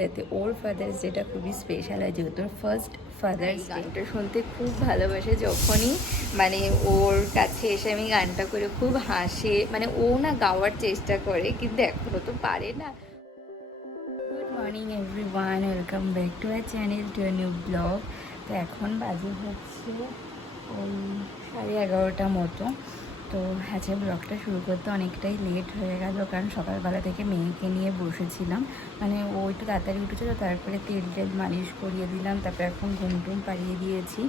যাতে ওর father's data খুবই special হয়, যেহেতু ফার্স্ট ফাদার্স গানটা শুনতে খুব ভালোবাসে। যখনই মানে ওর কাছে এসে আমি গানটা করে খুব হাসে, মানে ও না গাওয়ার চেষ্টা করে কিন্তু এখনও তো পারে না। Good morning everyone, welcome back to our channel, to a new blog. তো এখন বাজে হচ্ছে ওই 11:30 মতো। তো আজকে ব্লগটা শুরু করতে অনেকটাই লেট হয়ে গেল, কারণ সকালবেলা থেকে মেয়েকে নিয়ে বসেছিলাম। মানে ও একটু তাড়াতাড়ি উঠেছিল, তারপরে তেল মালিশ করিয়ে দিলাম, তারপরে এখন ঘুম পাড়িয়ে দিয়েছি।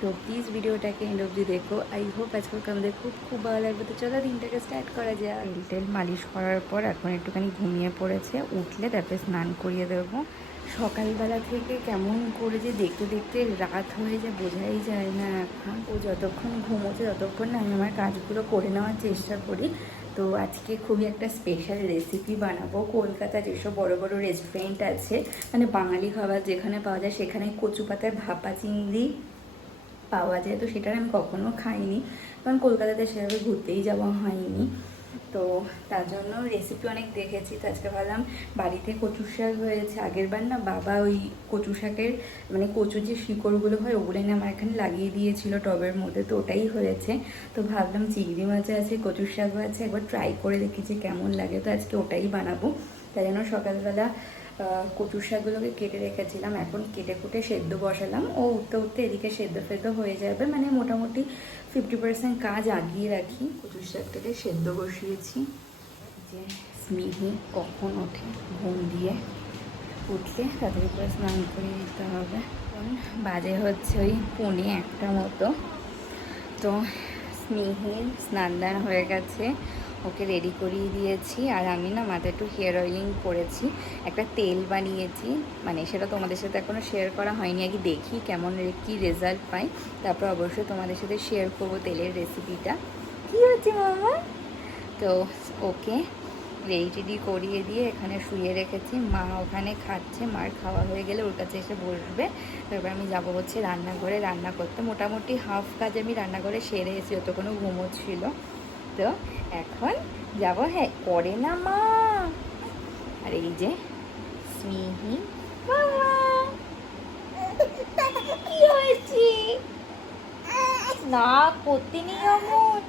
তো প্লিজ ভিডিওটাকে এন্ড অবধি দেখো। আই হোপ আজকে আমাদের খুব ভালো লাগবে। তো চলো দিনটাকে স্টার্ট করা যায়। তেল মালিশ করার পর এখন একটুখানি ঘুমিয়ে পড়েছে, উঠলে তারপরে স্নান করিয়ে দেবো। সকালবেলা থেকে কেমন করে যে দেখতে দেখতে রাত হয়ে যায় বোঝাই যায় না। এখন ও যতক্ষণ ঘুমোচ্ছে ততক্ষণ না আমি আমার কাজগুলো করে নেওয়ার চেষ্টা করি। তো আজকে খুবই একটা স্পেশাল রেসিপি বানাবো। কলকাতা যেসব বড় বড় রেস্টুরেন্ট আছে, মানে বাঙালি খাবার যেখানে পাওয়া যায়, সেখানে কচু পাতার ভাপা চিংড়ি পাওয়া যায়। তো সেটা আমি কখনো খাইনি, কারণ কলকাতাতে সেভাবে ঘুরতেই যাওয়া হয়নি। তো তার জন্য রেসিপি অনেক দেখেছি। তো আজকে ভাবলাম বাড়িতে কচুর শাক হয়েছে, আগের বার না বাবা ওই কচু শাকের মানে কচুর যে শিকড়গুলো হয় ওগুলো এনে আমার এখানে লাগিয়ে দিয়েছিল টবের মধ্যে, তো ওটাই হয়েছে। তো ভাবলাম চিংড়ি মাছ আছে, কচুর শাকও আছে, একবার ট্রাই করে দেখি যে কেমন লাগে। তো আজকে ওটাই বানাবো। তাই জন্য সকালবেলা কচুর শাকগুলোকে কেটে রেখেছিলাম, এখন কেটে কুটে সেদ্ধ বসালাম। ও উঠতে উঠতে এদিকে সেদ্ধ হয়ে যাবে, মানে মোটামুটি 50% কাজ আগিয়ে রাখি। কচুর শাকটাকে সেদ্ধ বসিয়েছি। যে স্মিহি কখন ওঠে ঘুম দিয়ে, উঠলে তাদের উপরে স্নান করে দিতে হবে। এখন বাজে হচ্ছে ওই 1:45 মতো। তো স্মিহির স্নান দান হয়ে গেছে, ওকে রেডি করিয়ে দিয়েছি। আর আমি না মাথায় একটু হেয়ার অয়েলিং করেছি, একটা তেল বানিয়েছি, মানে সেটা তোমাদের সাথে এখনও শেয়ার করা হয়নি। আগে দেখি কেমন কী রেজাল্ট পাই, তারপর অবশ্যই তোমাদের সাথে শেয়ার করবো তেলের রেসিপিটা। কী হচ্ছে মামা? তো ওকে রেডি করিয়ে দিয়ে এখানে শুয়ে রেখেছি। মা ওখানে খাচ্ছে, মার খাওয়া হয়ে গেলে ওর কাছে এসে বসবে। তারপর আমি যাবো হচ্ছে রান্নাঘরে রান্না করতে। মোটামুটি হাফ কাজ আমি রান্নাঘরে সেরে এসেছি, অত কোনো ঘুমোচ্ছিল। তো এখন যাব। হ্যাঁ করে না মা। আর এই যে স্মিহি মামা, কি হয়েছে? না করতে নেই এমন।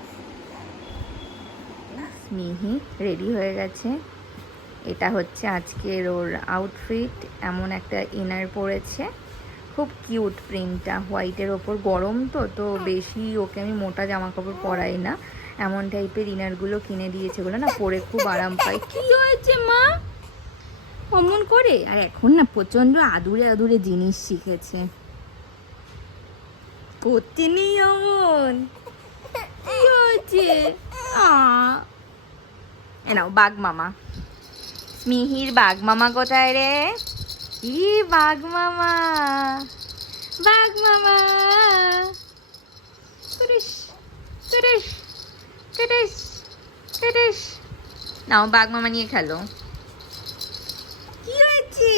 স্মিহি রেডি হয়ে গেছে। এটা হচ্ছে আজকের ওর আউটফিট। এমন একটা ইনার পরেছে, খুব কিউট প্রিন্টটা, হোয়াইটের ওপর। গরম তো বেশি ওকে আমি মোটা জামা কাপড় পরাই না, এমন টাইপের ইনারগুলো কিনে দিয়েছে, ওগুলো না পরে খুব আরাম পায়। কি হয়েছে মা অমন করে? আর এখন না প্রচণ্ড আদুরে জিনিস শিখেছে, করতে নেই অমন। কি হয়েছে? নাও বাঘ মামা। মিহির বাঘ মামা কোথায় রে? ই বাঘ মামা, বাঘ মামা। কুটুস কুটুস কুটুস কুটুস। নাও বাঘ মামা নিয়ে খেলো। কি হয়েছে?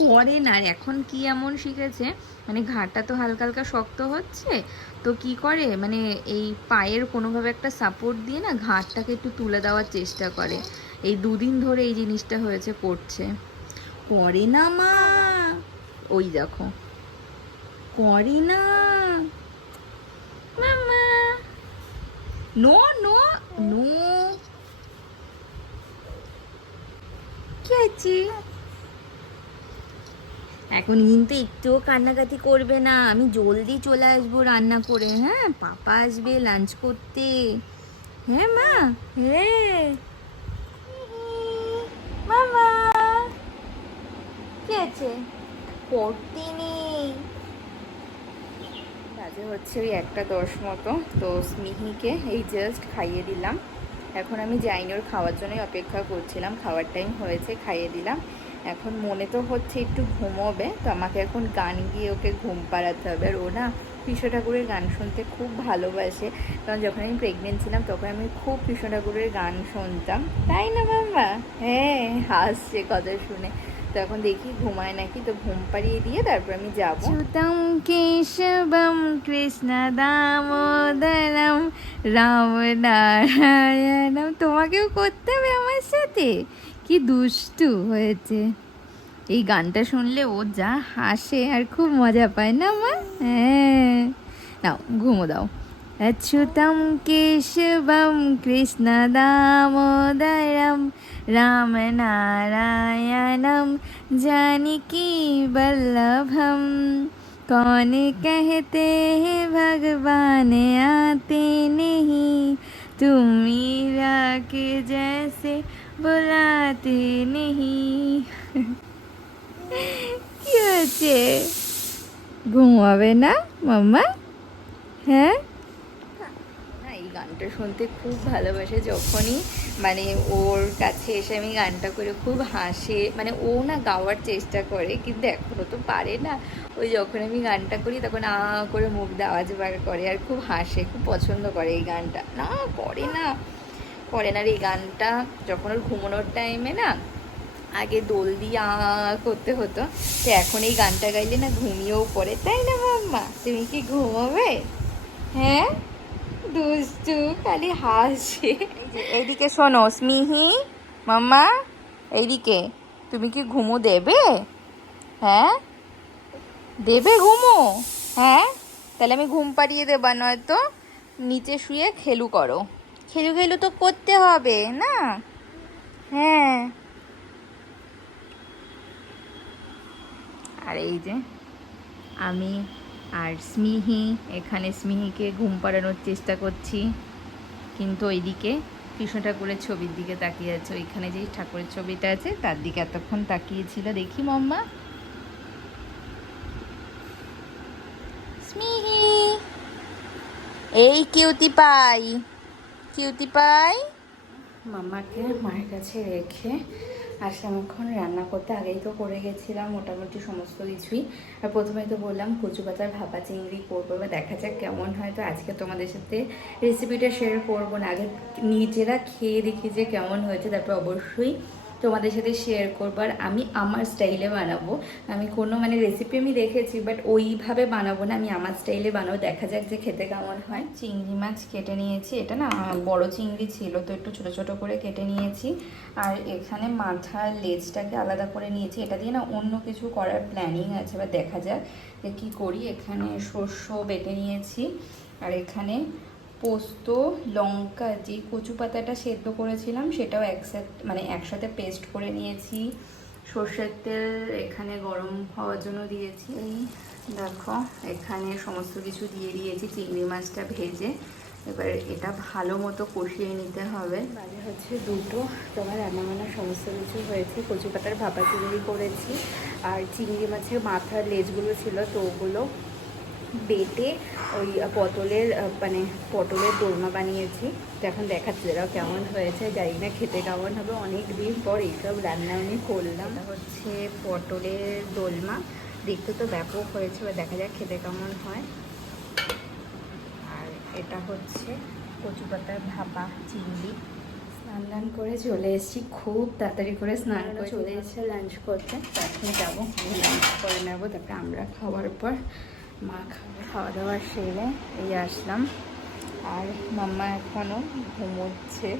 করে না। আর এখন কি এমন শিখেছে, মানে ঘাড়টা তো হালকা হালকা শক্ত হচ্ছে, তো কি করে মানে এই পায়ের কোনোভাবে একটা সাপোর্ট দিয়ে না ঘাড়টাকে একটু তুলে দেওয়ার চেষ্টা করে। এই 2 দিন ধরে এই জিনিসটা হয়েছে, করছে। করে না মা, ওই দেখো করে না মামা। No no no. কি আছে? এখন কিন্তু একটুও কান্নাকাটি করবে না, আমি জলদি চলে আসবো রান্না করে। হ্যাঁ পাপা আসবে লাঞ্চ করতে। হ্যাঁ মা, হ্যাঁ মামা। কি আছে? পড়তে নেই। বাজে হচ্ছে ওই 1:10 মতো। তো স্মিহিকে এই জাস্ট খাইয়ে দিলাম। এখন আমি যাইনি, ওর খাওয়ার জন্যই অপেক্ষা করছিলাম। খাওয়ার টাইম হয়েছে, খাইয়ে দিলাম। এখন মনে তো হচ্ছে একটু ঘুমোবে, তো আমাকে এখন গান গিয়ে ওকে ঘুম পাড়াতে হবে। আর ও না কৃষ্ণ ঠাকুরের গান শুনতে খুব ভালোবাসে, কারণ যখন আমি প্রেগনেন্ট ছিলাম তখন আমি খুব কৃষ্ণ ঠাকুরের গান শুনতাম, তাই না বাবা? হ্যাঁ হাসছে কথা শুনে। তো এখন দেখি ঘুমায় নাকি, তো ঘুম পাড়িয়ে দিয়ে তারপর আমি যাবো। সুতম কেশবম কৃষ্ণ দামোদরম রাম নারায়ণম। তোমাকেও করতে হবে আমার সাথে, কি দুষ্টু হয়েছে। এই গানটা শুনলে ও যা হাসে আর খুব মজা পায় না মা? হ্যাঁ, নাও ঘুমো দাও। अच्युतं केशवं कृष्णदामोदरं रामनारायणं जानकीवल्लभं। कौन कहते हैं भगवान आते नहीं, तुम मीरा के जैसे बुलाते नहीं। কি হয়েছে, ঘুমাবে না মাম্মা? হ্যাঁ, এই গানটা শুনতে খুব ভালোবাসে। যখনই মানে ওর কাছে এসে আমি গানটা করে খুব হাসে, মানে ও না গাওয়ার চেষ্টা করে কিন্তু এখনও তো পারে না। ওই যখন আমি গানটা করি তখন করে মুখ দিয়ে আওয়াজ বার করে আর খুব হাসে, খুব পছন্দ করে এই গানটা। না করে না, করে না এই গানটা। যখন ওর ঘুমানোর টাইমে না আগে দোল দিয়ে করতে হতো, তো এখন এই গানটা গাইলে না ঘুমিয়েও পড়ে, তাই না মাম্মা? তুমি কি ঘুমাবে? হ্যাঁ, দুষ্টু খালি হাসে। এইদিকে শোনো স্মিহি, মাম্মা এইদিকে, তুমি কি ঘুমো দেবে? হ্যাঁ দেবে ঘুমো? হ্যাঁ, তাহলে আমি ঘুম পাড়িয়ে দেবা, নয়তো নিচে শুয়ে খেলু করো। খেলু খেলু তো করতে হবে না? হ্যাঁ। আর এই যে আমি আর স্মিহি এখানে স্মিহিকে ঘুম পাড়ানোর চেষ্টা করছি, কিন্তু ওইদিকে কৃষ্ণ ঠাকুরের ছবির দিকে তাকিয়ে আছে। ওইখানে যেই ঠাকুরের ছবিটা আছে তার দিকে এতক্ষণ তাকিয়েছিল। দেখি মাম্মা, স্মিহি এই কিউটি পাই, কিউটি পাই। মাম্মাকে মায়ের কাছে রেখে আসলাম এখন রান্না করতে। আগেই তো করে গেছিলাম মোটামুটি সমস্ত কিছুই। আর প্রথমে তো বললাম কচু পাতার ভাপা চিংড়ি করবো, বা দেখা যাক কেমন হয়। তো আজকে তোমাদের সাথে রেসিপিটা শেয়ার করবো না, আগে নিজেরা খেয়ে দেখি যে কেমন হয়েছে, তারপর অবশ্যই তোমাদের সাথে শেয়ার করবো। আর আমি আমার স্টাইলে বানাবো, আমি কোনো মানে রেসিপি আমি দেখেছি বাট ওইভাবে বানাবো না, আমি আমার স্টাইলে বানাবো। দেখা যাক যে খেতে কেমন হয়। চিংড়ি মাছ কেটে নিয়েছি, এটা না বড় চিংড়ি ছিল তো একটু ছোট ছোট করে কেটে নিয়েছি। আর এখানে মাথার লেজটাকে আলাদা করে নিয়েছি। এটা দিয়ে না অন্য কিছু করার প্ল্যানিং আছে, বা দেখা যাক যে কী করি। এখানে শস্য বেটে নিয়েছি, আর এখানে পোস্ত, লঙ্কা, যে কচু পাতাটা সেদ্ধ করেছিলাম সেটাও একসাথে পেস্ট করে নিয়েছি। সর্ষের তেল এখানে গরম হওয়ার জন্য দিয়েছি। এই দেখো এখানে সমস্ত কিছু দিয়ে দিয়েছি চিংড়ি মাছটা ভেজে। এবার এটা ভালো মতো কষিয়ে নিতে হবে। বাজে হচ্ছে 2টো। তোমার রান্নাবান্না সমস্ত কিছু হয়েছে। কচু পাতার ভাপা চিংড়ি করেছি, আর চিংড়ি মাছের মাথার লেজগুলো ছিল তো ওগুলো বেটে ওই পটলের দোরমা বানিয়েছি। তো এখন দেখাচ্ছি এরাও কেমন হয়েছে, জানি না খেতে কেমন হবে। অনেক দিন পর এইসব রান্না আমি করলাম। এটা হচ্ছে পটলের দোলমা, দেখতে তো ব্যাপক হয়েছে, এবার দেখা যাক খেতে কেমন হয়। আর এটা হচ্ছে কচু পাতার ভাপা চিংড়ি। স্নান করে চলে এসেছি, খুব তাড়াতাড়ি করে স্নান করে চলে এসেছে লাঞ্চ করতে। এখন যাবো, লাঞ্চ করে নেবো, তারপরে আমরা খাওয়ার পর মা খাওয়া দাওয়া সেরে এই আসলাম। আর মাম্মা এখনও ঘুমোচ্ছে,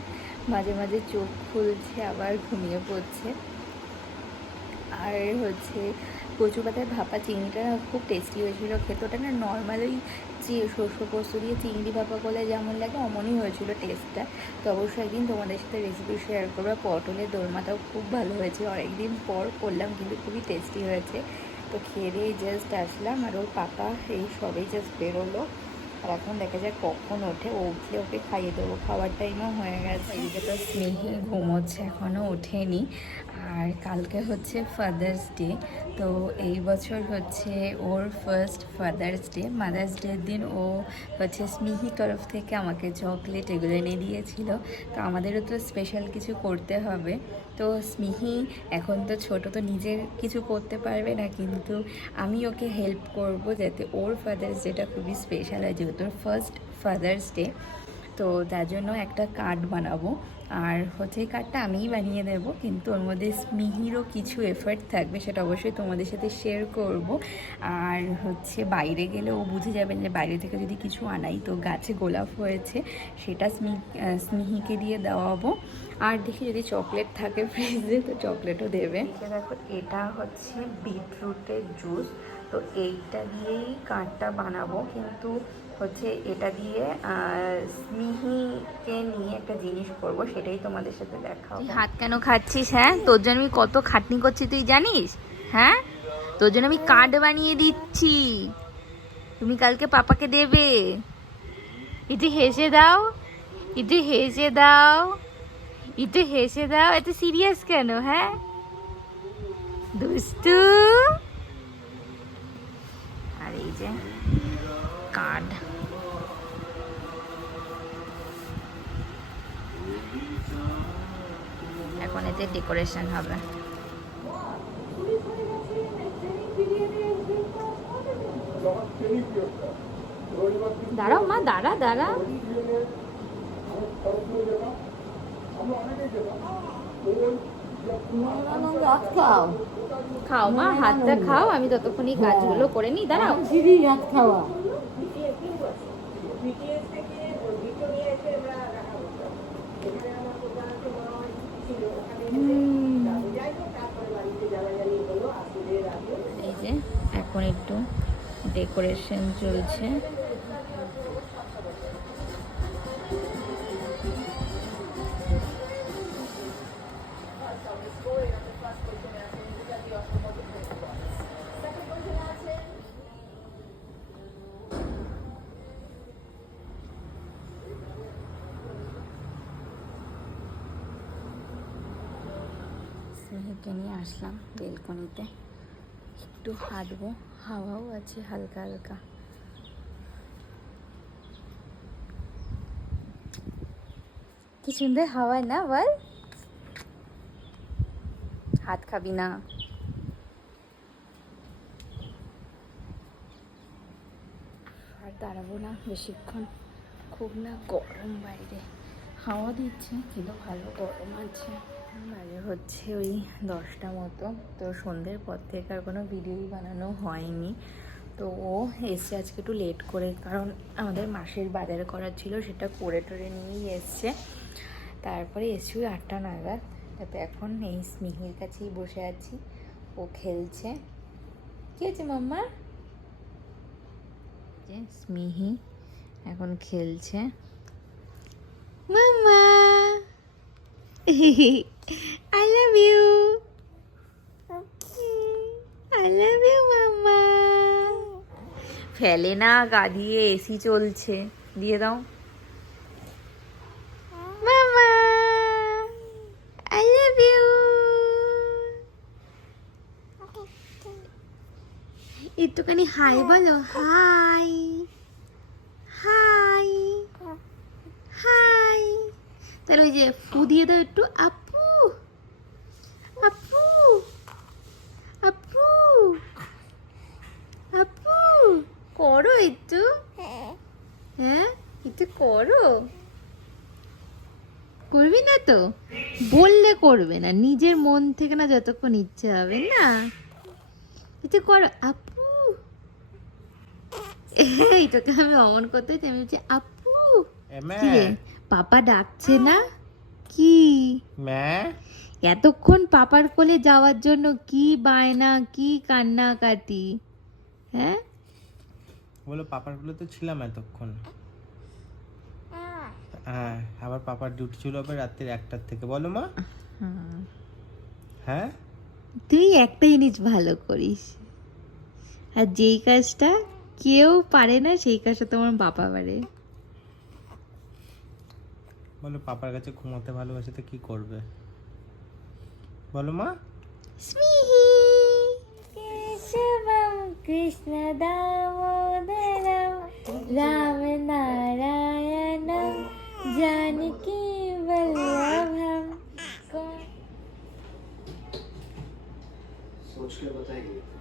মাঝে মাঝে চোখ খুলছে আবার ঘুমিয়ে পড়ছে। আর হচ্ছে কচু পাতার ভাপা চিংড়িটা খুব টেস্টি হয়েছিল খেতে। ওটা না নর্মাল ওই শস্য পোস্ত দিয়ে চিংড়ি ভাপা করলে যেমন লাগে অমনই হয়েছিল টেস্টটা। তো অবশ্যই একদিন তোমাদের সাথে রেসিপি শেয়ার করবো। পটলের দোরমাটাও খুব ভালো হয়েছে, অনেকদিন পর করলাম কিন্তু খুবই টেস্টি হয়েছে। তো খেয়ে দিয়ে জাস্ট আসলাম, আর ওর পাপা এই সবেই জাস্ট বেরোলো। আর এখন দেখা যায় কখন ওঠে, ও উঠলে ওকে খাইয়ে দেবো, খাওয়ার টাইমও হয়ে গেছে। এদিকে তো স্নেহি ঘুমোচ্ছে, এখনও ওঠেনি। আর কালকে হচ্ছে ফাদার্স ডে, তো এই বছর হচ্ছে ওর ফার্স্ট ফাদার্স ডে। মাদার্স ডের দিন ও হচ্ছে স্মিহির তরফ থেকে আমাকে চকলেট এগুলো এনে দিয়েছিল। তো আমাদেরও তো স্পেশাল কিছু করতে হবে। তো স্মিহি এখন তো ছোটো, তো নিজের কিছু করতে পারবে না, কিন্তু আমি ওকে হেল্প করব যাতে ওর ফাদার্স ডেটা খুবই স্পেশাল হয়, যেহেতু ওর ফার্স্ট ফাদার্স ডে। তো তার জন্য একটা কার্ড বানাবো। আর হচ্ছে এই কার্ডটা আমিই বানিয়ে দেবো, কিন্তু ওর মধ্যে স্মিহিরও কিছু এফর্ট থাকবে, সেটা অবশ্যই তোমাদের সাথে শেয়ার করব। আর হচ্ছে বাইরে গেলে ও বুঝে যাবেন যে বাইরে থেকে যদি কিছু আনাই, তো গাছে গোলাপ হয়েছে সেটা স্মিহিকে দিয়ে দেওয়াবো। আর দেখি যদি চকলেট থাকে ফ্রিজে তো চকলেটও দেবে। দেখো এটা হচ্ছে বিটরুটের জুস, তো এইটা দিয়েই কার্ডটা বানাবো, কিন্তু হচ্ছে এটা দিয়ে স্মিহিকে নিয়ে একটা জিনিস করব, সেটাই তোমাদের সাথে দেখাবো। তুই হাত কেন খাচ্ছিস? হ্যাঁ, তোর জন্য আমি কত খাটনি করছি তুই জানিস? হ্যাঁ, তোর জন্য আমি কার্ড বানিয়ে দিচ্ছি, তুমি কালকে পাপাকে দেবে। একটু হেসে দাও, একটু হেসে দাও, একটু হেসে দাও। এত সিরিয়াস কেন? হ্যাঁ দুষ্টু। আর এই যে কার্ড, এখন এতে ডেকোরেশন হবে। দাঁড়াও মা, দাঁড়া দাঁড়া, খাও মা, হাতটা খাও, আমি ততক্ষণ এই কাজগুলো করে নিই। দাঁড়াও, হাত খাওয়া। এই যে এখন একটু ডেকোরেশন চলছে। স্নেহকে নিয়ে আসলাম বেলকনিতে, একটু হাঁটবো, হাওয়াও আছে হালকা হালকা। কি সুন্দর হাওয়া না বল? হাত খাবি না? আর দাঁড়াবো না বেশিক্ষণ, খুব না গরম বাইরে, হাওয়া দিচ্ছে কিন্তু ভালো গরম আছে। বাজে হচ্ছে ওই 10টা মতো, তো সন্ধ্যের পর থেকে আর কোনো ভিডিওই বানানো হয়নি। তো ও এসছে আজকে একটু লেট করে, কারণ আমাদের মাসের বাজার করার ছিল, সেটা করে টোরে নিয়েই এসছে। তারপরে এসছি ওই 8টা নাগাদ। তারপরে এখন এই স্মিহির কাছেই বসে আছি, ও খেলছে। কি হয়েছে মাম্মা? যে স্মিহি এখন খেলছে। মাম্মা I love you. I love you মাম্মা। ফেলে না, গা দিয়ে এসি চলছে, দিয়ে দাও। মাম্মা I love you. একটুখানি হাই বলো, হাই হাই হাই। তাহলে ওই যে ফু দিয়ে দাও একটু, আপু আপু আপু আপু করো একটু, হ্যাঁ একটু করো। করবি না তো? বললে করবে না, নিজের মন থেকে না যতক্ষণ ইচ্ছে হবে না, একটু করো আপু। এই তোকে আমি অমন করতে চাই, আমি বলছি আপু। কি রে, পাপা ডাকছে না কি? এতক্ষণ পাপার কোলে যাওয়ার জন্য কি বায়না, কি কান্নাকাটি। হ্যাঁ বলো, পাপার কোলে তো ছিলাম এতক্ষণ। হ্যাঁ, আবার পাপার ডিউটি ছিল আবার রাত্রি 1টার থেকে। বলো মা। হ্যাঁ, তুই একটা জিনিস ভালো করিস, আর যেই কাজটা কেউ পারে না সেই কাজটা তোমার বাবা পারে। বলো, পাপার কাছে ঘুমাতে ভালোবাসে তো কি করবে? বলো মা। স্মিহি কেশবম কৃষ্ণ দামোদরম রাম নারায়ণম जानकी वल्लभम। सोच के बताएगी।